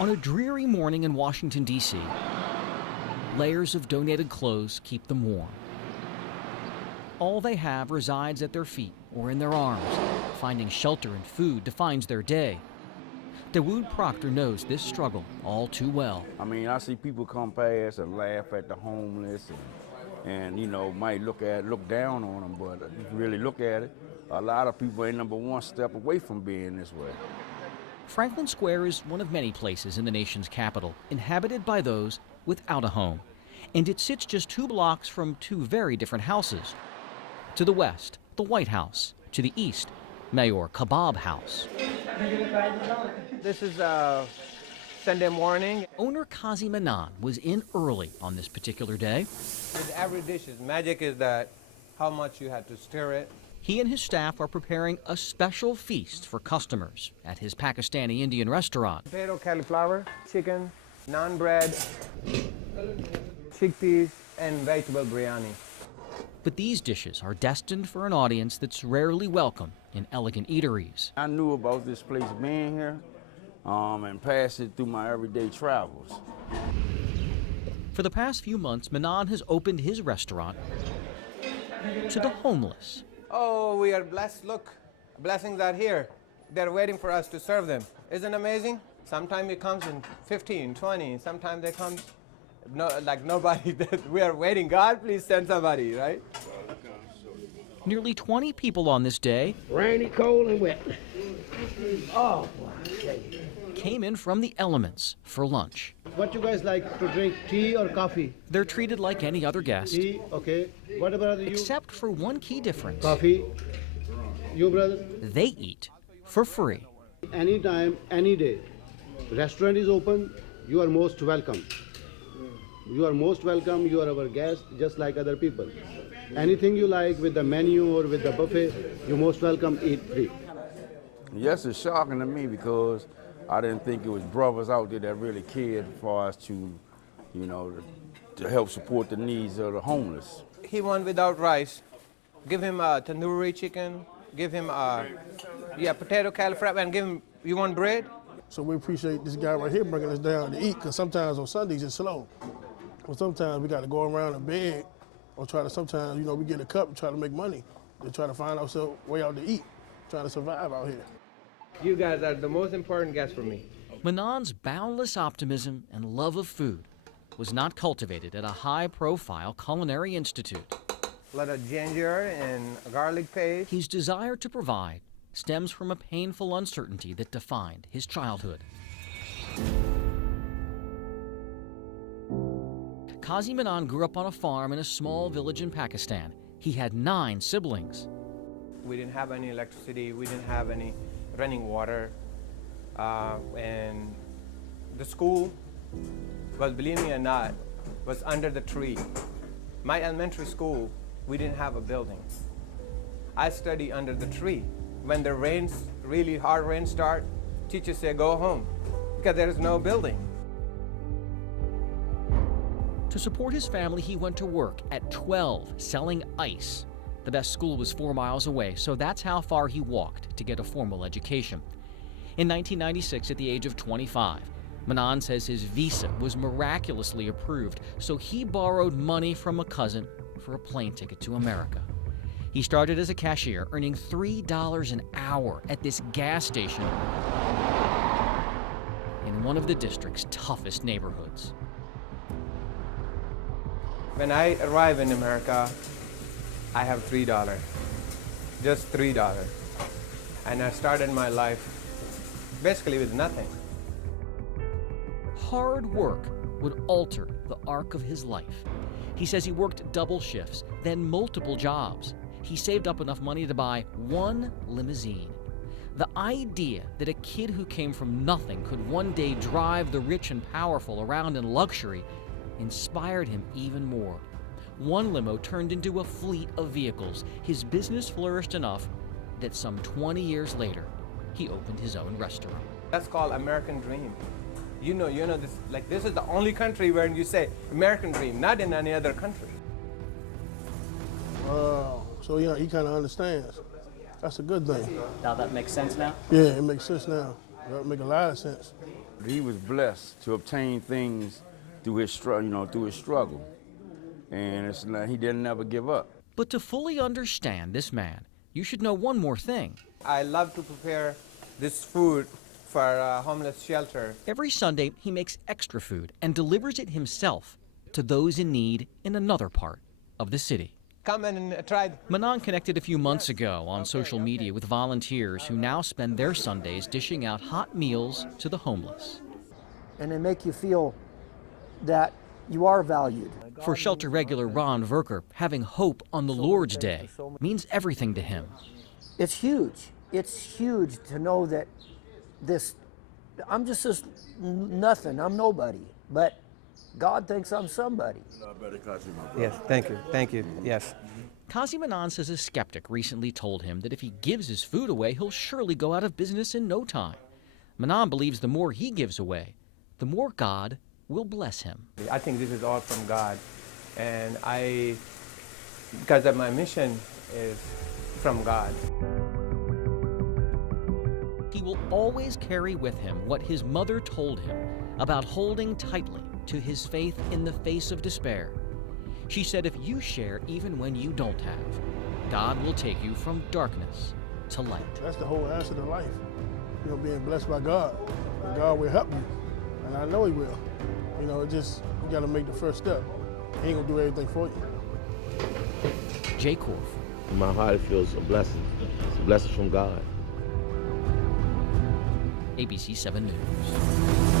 On a dreary morning in Washington, D.C., layers of donated clothes keep them warm. All they have resides at their feet or in their arms. Finding shelter and food defines their day. Dawood Proctor knows this struggle all too well. I mean, I see people come past and laugh at the homeless and you know, might look down on them, but if you really look at it, a lot of people ain't number one step away from being this way. Franklin Square is one of many places in the nation's capital inhabited by those without a home. And it sits just 2 blocks from 2 very different houses. To the west, the White House. To the east, Mayor Kebab House. This is Sunday morning. Owner Kazi Manan was in early on this particular day. With every dish, magic is that how much you had to stir it. He and his staff are preparing a special feast for customers at his Pakistani Indian restaurant. Potato, cauliflower, chicken, naan bread, chickpeas, and vegetable biryani. But these dishes are destined for an audience that's rarely welcome in elegant eateries. I knew about this place being here and passed it through my everyday travels. For the past few months, Manan has opened his restaurant to the homeless. Oh, we are blessed. Look, blessings are here. They're waiting for us to serve them. Isn't it amazing? Sometimes it comes in 15, 20. Sometimes they come like nobody. We are waiting. God, please send somebody, right? Nearly 20 people on this day, rainy, cold, and wet. Oh, came in from the elements for lunch. What you guys like to drink, tea or coffee? They're treated like any other guest. Tea, okay. What about you? Except for one key difference. Coffee. You, brother? They eat for free. Anytime, any day. Restaurant is open. You are most welcome. You are most welcome. You are our guest, just like other people. Anything you like with the menu or with the buffet, you're most welcome. Eat free. Yes, it's shocking to me because I didn't think it was brothers out there that really cared for us to, you know, to help support the needs of the homeless. He won without rice. Give him a tandoori chicken. Give him a potato cauliflower, and give him, you want bread? So we appreciate this guy right here bringing us down to eat, because sometimes on Sundays it's slow. Well, sometimes we got to go around and beg, or sometimes, you know, we get a cup and try to make money. They try to find ourselves way out to eat, trying to survive out here. You guys are the most important guests for me. Manan's boundless optimism and love of food was not cultivated at a high-profile culinary institute. A lot of ginger and garlic paste. His desire to provide stems from a painful uncertainty that defined his childhood. Kazi Manan grew up on a farm in a small village in Pakistan. He had 9 siblings. We didn't have any electricity. We didn't have any running water. And the school was, believe me or not, was under the tree. My elementary school, we didn't have a building. I study under the tree. When the rains, really hard rain start, teachers say go home because there is no building. To support his family, he went to work at 12 selling ice. The best school was 4 miles away, so that's how far he walked to get a formal education. In 1996, at the age of 25, Manan says his visa was miraculously approved, so he borrowed money from a cousin for a plane ticket to America. He started as a cashier, earning $3 an hour at this gas station in one of the district's toughest neighborhoods. When I arrive in America, I have $3, just $3. And I started my life basically with nothing. Hard work would alter the arc of his life. He says he worked double shifts, then multiple jobs. He saved up enough money to buy 1 limousine. The idea that a kid who came from nothing could one day drive the rich and powerful around in luxury inspired him even more. 1 limo turned into a fleet of vehicles. His business flourished enough that some 20 years later, he opened his own restaurant. That's called American dream. You know this, like this is the only country where you say American dream, not in any other country. Wow. So yeah, he kind of understands. That's a good thing. Now that makes sense now? Yeah, it makes sense now. That make a lot of sense. He was blessed to obtain things through his struggle, and it's like he didn't ever give up. But to fully understand this man, you should know one more thing. I love to prepare this food for a homeless shelter. Every Sunday, he makes extra food and delivers it himself to those in need in another part of the city. Come and try. Manan connected a few months ago on social media with volunteers who now spend their Sundays dishing out hot meals to the homeless. And they make you feel that you are valued. For shelter regular Ron Verker, having hope on the Lord's Day means everything to him. It's huge. It's huge to know that I'm just this nothing, I'm nobody, but God thinks I'm somebody. Yes, thank you, yes. Qazi Manan says a skeptic recently told him that if he gives his food away, he'll surely go out of business in no time. Manan believes the more he gives away, the more God will bless him. I think this is all from God, and because of my mission is from God. He will always carry with him what his mother told him about holding tightly to his faith in the face of despair. She said if you share even when you don't have, God will take you from darkness to light. That's the whole answer to life. You know, being blessed by God. And God will help you, and I know He will. You know, you got to make the first step. He ain't gonna do everything for you. Jay Korf. In my heart, it feels a blessing. It's a blessing from God. ABC 7 News.